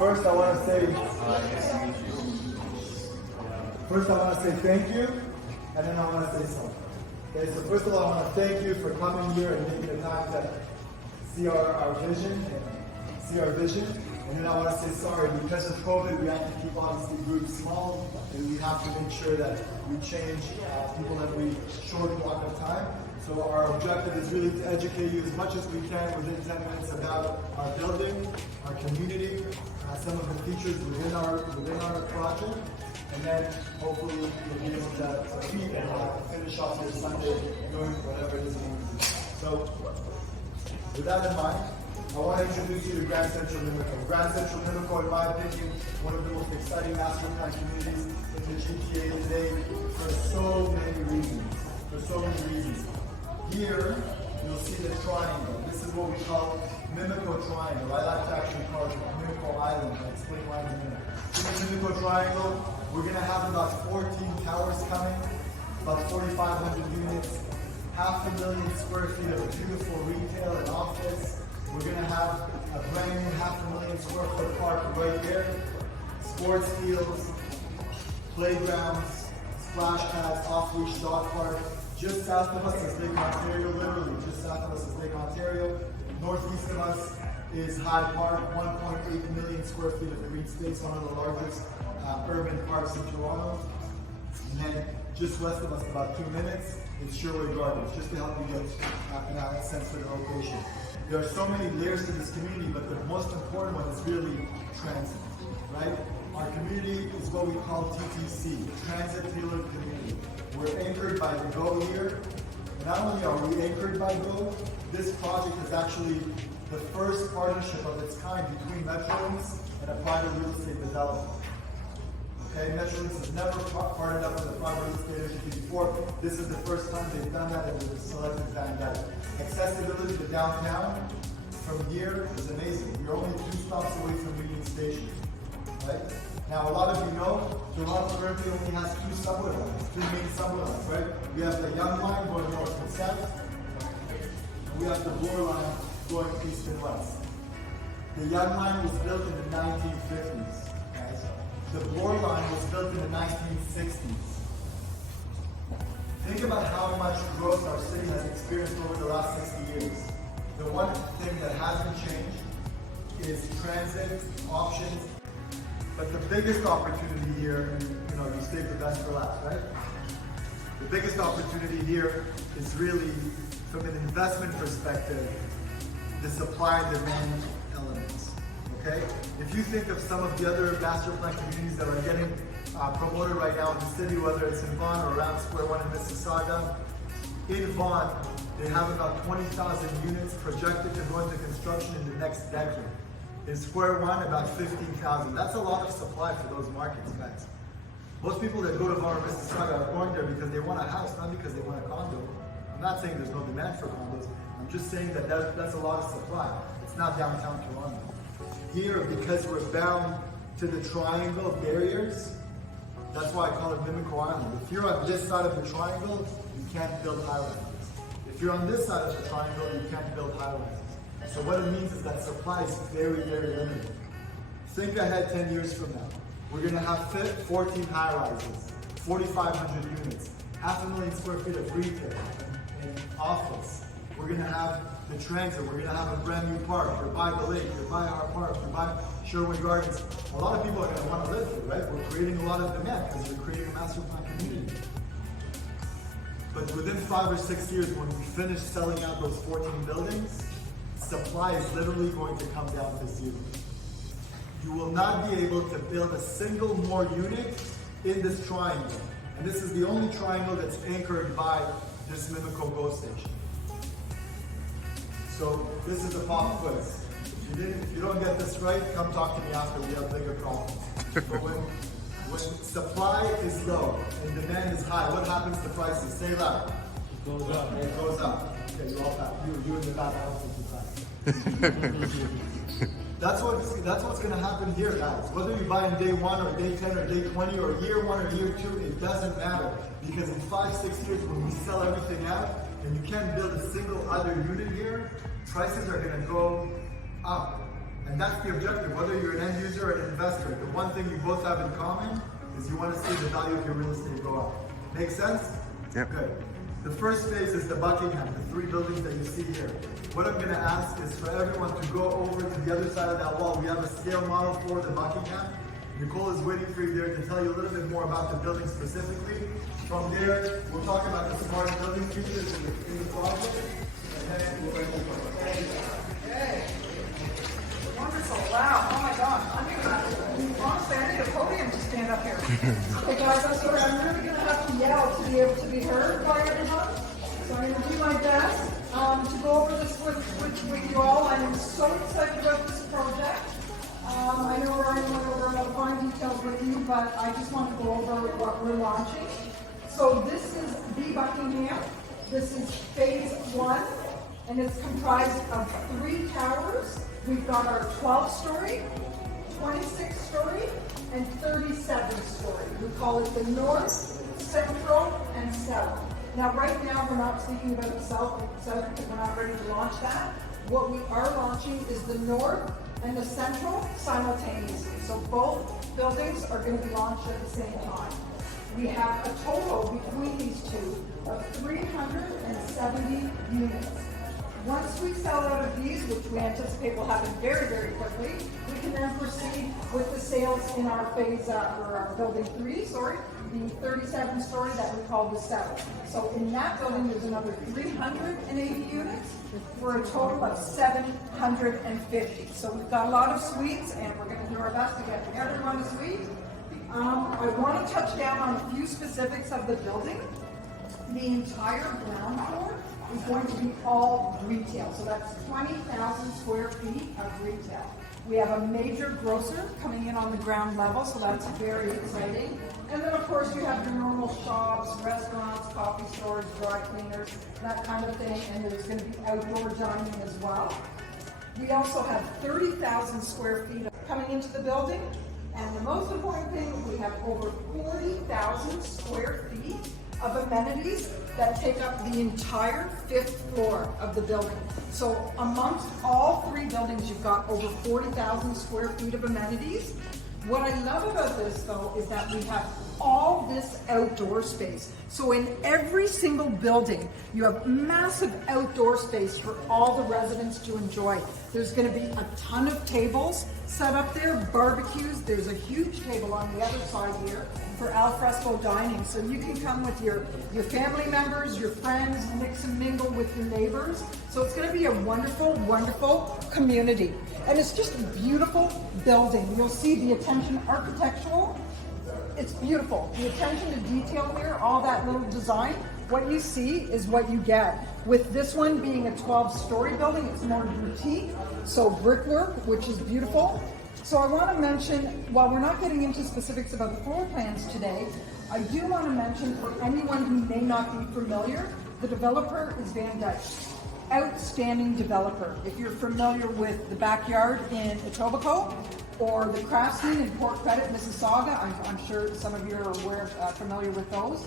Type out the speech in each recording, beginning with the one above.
First, I want to say thank you, and then I want to say something. Okay, so first of all, I want to thank you for coming here and taking the time to see our vision and see our vision. And then I want to say sorry, because of COVID, we have to keep obviously groups small, and we have to make sure that we change people every short block of time. So our objective is really to educate you as much as we can within 10 minutes about our building, our community, some of the features within our project, and then hopefully you'll be able to meet and finish off your Sunday doing whatever it is you want to do. So with that in mind, I want to introduce you to Grand Central Mimico. Grand Central Mimico, in my opinion, one of the most exciting master plan communities in the GTA today for so many reasons. Here, you'll see the triangle. This is what we call Mimico Triangle. I like to actually call it Mimico Island. I'll explain why in a minute. In the Mimico Triangle, we're going to have about 14 towers coming, about 4,500 units, 500,000 square feet of beautiful retail and office. We're going to have a brand new 500,000 square foot park right there, sports fields, playgrounds, splash pads, off-leash dog park. Just south of us is Lake Ontario, literally just south of us is Lake Ontario. Northeast of us is Hyde Park, 1.8 million square feet of green space, one of the largest urban parks in Toronto. And then just west of us, about 2 minutes, is Sherwood Gardens, just to help you get a sense of the location. There are so many layers to this community, but the most important one is really transit, right? Our community is what we call TTC, Transit Tailored Community. We're anchored by the GO here. Not only are we anchored by GO, this project is actually the first partnership of its kind between Metrolinx and a private real estate developer. Okay, Metrolinx has never partnered up with a private real estate agency before. This is the first time they've done that, and we're selected Van Dyke. Accessibility to downtown from here is amazing. We're only 2 stops away from Union Station, right? Now, a lot of you know, Toronto currently only has 2 subway lines, 2 main subway lines, right? We have the Young Line going north and south, and we have the Bloor Line going east and west. The Young Line was built in the 1950s, guys. The Bloor Line was built in the 1960s. Think about how much growth our city has experienced over the last 60 years. The one thing that hasn't changed is transit options. But the biggest opportunity here, and you save the best for last, right? The biggest opportunity here is really, from an investment perspective, the supply and demand elements, okay? If you think of some of the other master plan communities that are getting promoted right now in the city, whether it's in Vaughan or around Square One in Mississauga, in Vaughan, they have about 20,000 units projected to go into construction in the next decade. In Square One, about 15,000. That's a lot of supply for those markets, guys. Most people that go to Vaughan or Mississauga are going there because they want a house, not because they want a condo. I'm not saying there's no demand for condos. I'm just saying that that's a lot of supply. It's not downtown Toronto. Here, because we're bound to the triangle barriers, that's why I call it Mimico Island. If you're on this side of the triangle, you can't build high-rises. If you're on this side of the triangle, you can't build high-rises. So what it means is that supply is very, very limited. Think ahead 10 years from now. We're going to have 14 high-rises, 4,500 units, 500,000 square feet of retail and office. We're going to have the transit. We're going to have a brand new park. You're by the lake. You're by our park. You're by Sherwood Gardens. A lot of people are going to want to live here, right? We're creating a lot of demand because we're creating a master plan community. But within 5 or 6 years, when we finish selling out those 14 buildings, supply is literally going to come down to 0. You will not be able to build a single more unit in this triangle. And this is the only triangle that's anchored by this Mimico GO station. So this is a pop quiz. If you don't get this right, come talk to me after. We have bigger problems. But when supply is low and demand is high, what happens to prices? Say loud. It goes up. It goes up. Okay, you all back. You in the back. That's what's going to happen here, guys. Whether you buy in day 1 or day 10 or day 20 or year 1 or year 2, it doesn't matter. Because in 5-6 years, when we sell everything out and you can't build a single other unit here, prices are going to go up. And that's the objective. Whether you're an end user or an investor, the one thing you both have in common is you want to see the value of your real estate go up. Make sense? Yep. Good. The first phase is the Buckingham, the 3 buildings that you see here. What I'm going to ask is for everyone to go over to the other side of that wall. We have a scale model for the Buckingham. Nicole is waiting for you there to tell you a little bit more about the building specifically. From there, we'll talk about the smart building features in the project. And then we'll Hey. Wonderful. Wow. Oh my gosh. Honestly, I need a podium to stand up here. Okay, guys, I'm sorry. I'm really going to have to yell to be able to be heard by everyone. So I'm going to do my best to go over this with you all. I'm so excited about this project. I know Ryan went over a lot of fine details with you, but I just want to go over what we're launching. So this is the Buckingham. This is phase 1, and it's comprised of 3 towers. We've got our 12-story, 26-story, and 37-story. We call it the North, Central, and South. Now, right now, we're not speaking about the South because we're not ready to launch that. What we are launching is the North and the Central simultaneously. So both buildings are going to be launched at the same time. We have a total between these two of 370 units. Once we sell out of these, which we anticipate will happen very, very quickly, we can then proceed with the sales in our phase, or our building 3, the 37-story that we call the South. So in that building, there's another 380 units for a total of 750. So we've got a lot of suites, and we're going to do our best to get everyone a suite. I want to touch down on a few specifics of the building. The entire ground floor is going to be all retail. So that's 20,000 square feet of retail. We have a major grocer coming in on the ground level, so that's very exciting. And then of course you have your normal shops, restaurants, coffee stores, dry cleaners, that kind of thing, and there's going to be outdoor dining as well. We also have 30,000 square feet coming into the building, and the most important thing, we have over 40,000 square feet of amenities that take up the entire 5th floor of the building. So amongst all 3 buildings, you've got over 40,000 square feet of amenities. What I love about this, though, is that we have all this outdoor space. So in every single building, you have massive outdoor space for all the residents to enjoy. There's going to be a ton of tables set up there, barbecues. There's a huge table on the other side here for al fresco dining. So you can come with your family members, your friends, mix and mingle with your neighbors. So it's going to be a wonderful, wonderful community. And it's just a beautiful building. You'll see the attention architectural. It's beautiful. The attention to detail here, all that little design, what you see is what you get. With this one being a 12-story building, it's more boutique, so brickwork, which is beautiful. So I want to mention, while we're not getting into specifics about the floor plans today, I do want to mention for anyone who may not be familiar, the developer is Van Dyke. Outstanding developer. If you're familiar with the Backyard in Etobicoke, or the Craftsman in Port Credit, Mississauga, I'm sure some of you are familiar with those.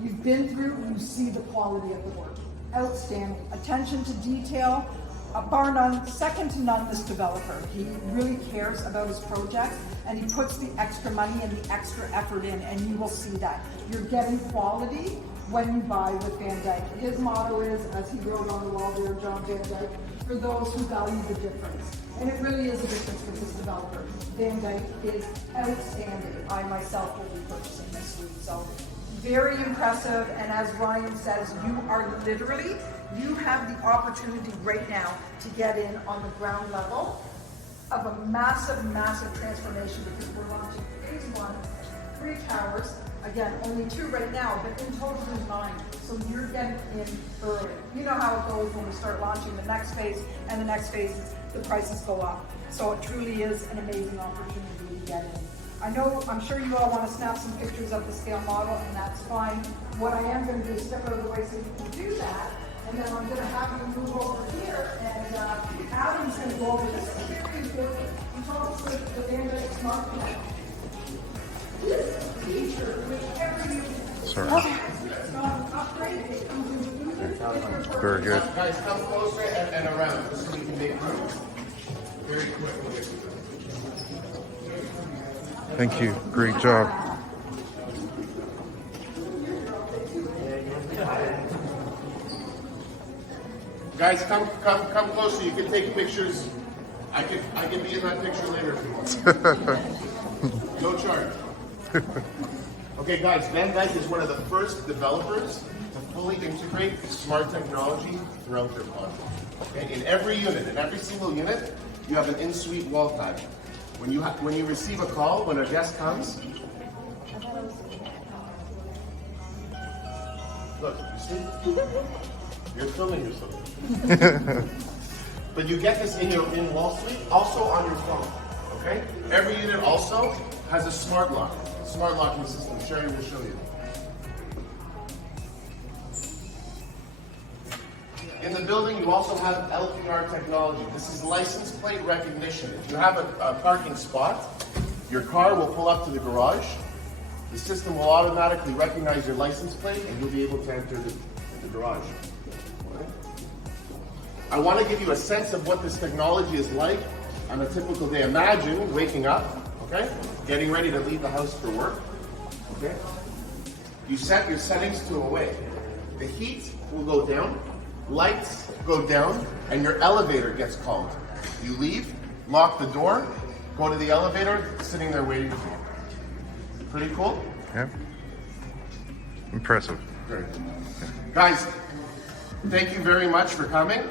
You've been through, you see the quality of the work. Outstanding. Attention to detail, bar none, second to none, this developer. He really cares about his project, and he puts the extra money and the extra effort in, and you will see that. You're getting quality when you buy with Van Dyke. His motto is, as he wrote on the wall there, John Van Dyke, for those who value the difference. And it really is a difference with this developer. Van Dyke is outstanding. I myself will be purchasing this suite. So very impressive. And as Ryan says, you are literally, you have the opportunity right now to get in on the ground level of a massive, massive transformation, because we're launching phase 1, 3 towers. Again, only 2 right now, but in total there's 9. So you're getting in early. You know how it goes when we start launching the next phase, and the next phase, the prices go up. So it truly is an amazing opportunity to get in. I'm sure you all want to snap some pictures of the scale model, and that's fine. What I am going to do is step out of the way so you can do that, and then I'm going to have you move over here, and Adam's going to go over this very important. He told us the Van Dyke Smart Connect. This feature, whichever you it's not an upgrade, it comes in Very good. Guys, come closer and around so we can make room. very quickly. Thank you. Great job. Guys, come closer. You can take pictures. I can be in that picture later if you want. No charge. Okay, guys, Van Dyke is one of the first developers to fully integrate smart technology throughout their project. Okay, in every unit, in every single unit, you have an in-suite wall tag. When you receive a call, when a guest comes, look, you see, you're filming yourself. But you get this in your in-wall suite, also on your phone. Okay, every unit also has a smart lock. Smart locking system. Sherry will show you. In the building, you also have LPR technology. This is license plate recognition. If you have a parking spot, your car will pull up to the garage. The system will automatically recognize your license plate, and you'll be able to enter the garage. Okay. I want to give you a sense of what this technology is like on a typical day. Imagine waking up, okay, getting ready to leave the house for work, okay? You set your settings to away. The heat will go down, lights go down, and your elevator gets called. You leave, lock the door, go to the elevator, sitting there waiting for you. Pretty cool? Yeah. Impressive. Great. Guys, thank you very much for coming.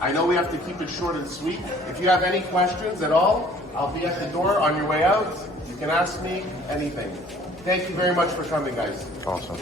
I know we have to keep it short and sweet. If you have any questions at all, I'll be at the door on your way out. You can ask me anything. Thank you very much for coming, guys. Awesome.